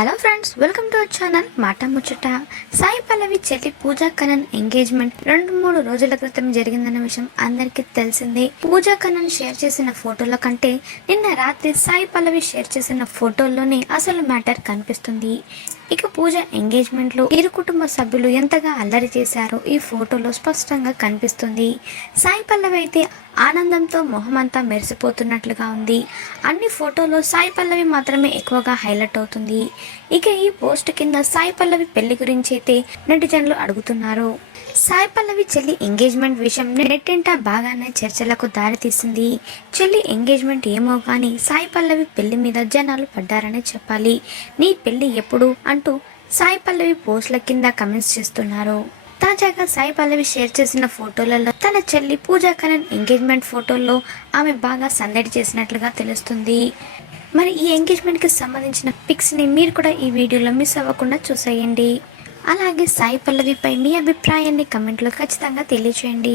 Hello friends welcome to our channel మాట ముచ్చట సాయి పల్లవి చెల్లి పూజా కనన్ ఎంగేజ్మెంట్ రెండు మూడు రోజుల క్రితం జరిగిందన్న విషయం అందరికీ తెలిసిందే పూజా కనన్ షేర్ చేసిన ఫోటోల కంటే నిన్న రాత్రి సాయి పల్లవి షేర్ చేసిన ఫోటోల్లోనే అసలు మ్యాటర్ కనిపిస్తుంది ఇక పూజ ఎంగేజ్మెంట్లో ఇరు కుటుంబ సభ్యులు ఎంతగా అల్లరి చేశారో ఈ ఫోటోలో స్పష్టంగా కనిపిస్తుంది. సాయి పల్లవి అయితే ఆనందంతో మొహమంతా మెరిసిపోతున్నట్లుగా ఉంది. అన్ని ఫోటోలో సాయి పల్లవి మాత్రమే ఎక్కువగా హైలైట్ అవుతుంది. ఇక ఈ పోస్ట్ కింద సాయి పల్లవి పెళ్ళి గురించి అయితే నెటిజన్లు అడుగుతున్నారు. సాయి పల్లవి చెల్లి ఎంగేజ్మెంట్ విషయం నెట్టింట బాగానే చర్చలకు దారితీసింది. చెల్లి ఎంగేజ్మెంట్ ఏమో కానీ సాయి పల్లవి పెళ్ళి మీద జనాలు పడ్డారనే చెప్పాలి. నీ పెళ్ళి ఎప్పుడు? అంటూ సాయి పల్లవి పోస్టుల కింద కమెంట్స్ చేస్తున్నారు. తాజాగా సాయి పల్లవి షేర్ చేసిన ఫోటోలలో తన చెల్లి పూజా కరణ్ ఎంగేజ్మెంట్ ఫోటోల్లో ఆమె బాగా సందడి చేసినట్లుగా తెలుస్తుంది. మరి ఈ ఎంగేజ్మెంట్కి సంబంధించిన పిక్స్ని మీరు కూడా ఈ వీడియోలో మిస్ అవ్వకుండా చూసేయండి. అలాగే సాయి పల్లవిపై మీ అభిప్రాయాన్ని కమెంట్లో ఖచ్చితంగా తెలియచేయండి.